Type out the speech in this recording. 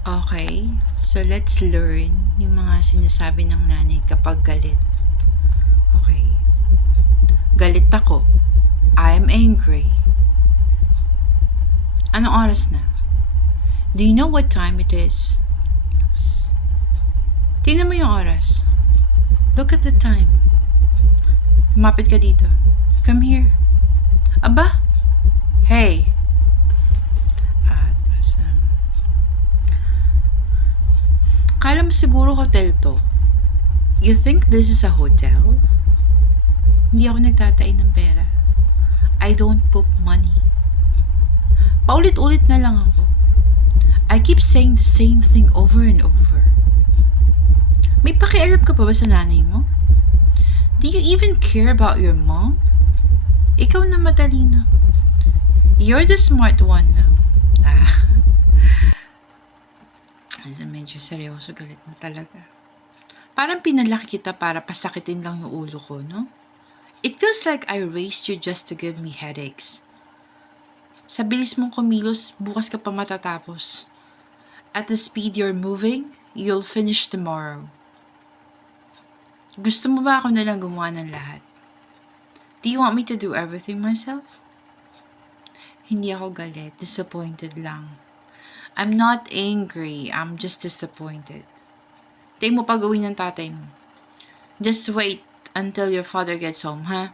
Okay, so let's learn yung mga sinasabi ng nanay kapag galit. Okay. Galit ako. I'm angry. Anong oras na? Do you know what time it is? Tingnan mo yung oras. Look at the time. Lumapit ka dito. Come here. Aba? Hey. Kala mo siguro hotel to. You think this is a hotel? Hindi ako nagtatain ng pera. I don't poop money. Paulit-ulit na lang ako. I keep saying the same thing over and over. May pakialam ka pa ba sa nanay mo? Do you even care about your mom? Ikaw na matalino. You're the smart one now. Medyo seryoso, galit na talaga. Parang pinalaki kita para pasakitin lang yung ulo ko, no? It feels like I raised you just to give me headaches. Sa bilis mong kumilos, bukas ka pa matatapos. At the speed you're moving, you'll finish tomorrow. Gusto mo ba ako nalang gumawa ng lahat? Do you want me to do everything myself? Hindi ako galit, disappointed lang. I'm not angry, I'm just disappointed. Tayo mo pag-uwi ng tatay mo. Just wait until your father gets home, ha?